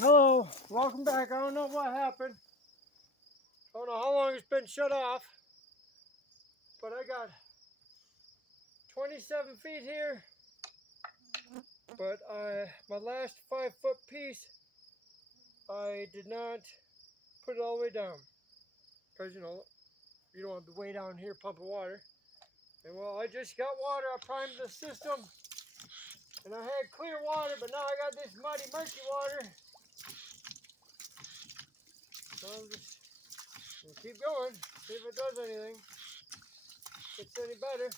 Hello, welcome back. I don't know what happened. I don't know how long it's been shut off, but I got 27 feet here. But my last 5-foot piece, I did not put it all the way down because you don't have to way down here pumping water. And well, I just got water. I primed the system, and I had clear water, but now I got this muddy, murky water. So I'm just gonna keep going, see if it does anything. If it's any better.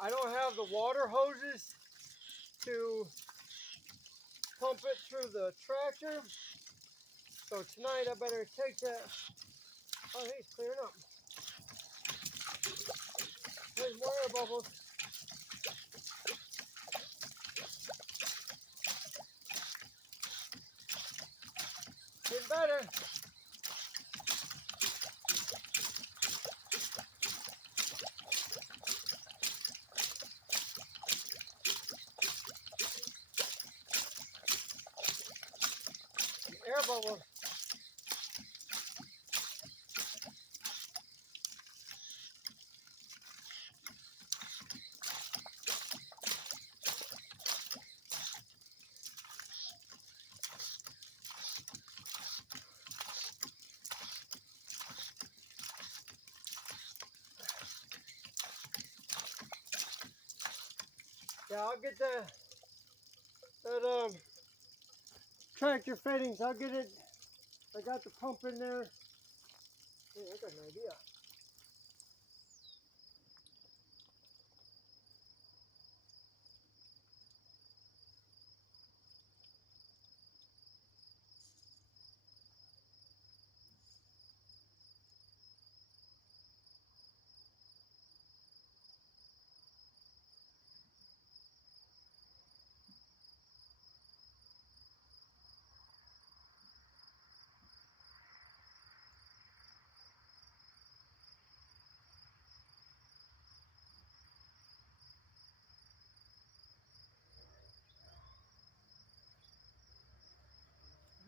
I don't have the water hoses to pump it through the tractor. So tonight I better take that. Oh, hey, it's clearing up. There's more air bubbles. Getting better. Air bubbles. Yeah, I'll get that tractor fittings. I'll get it. I got the pump in there. Hey, I got an idea.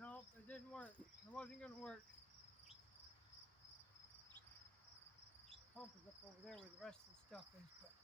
Nope, it didn't work. It wasn't going to work. Pump is up over there where the rest of the stuff is, but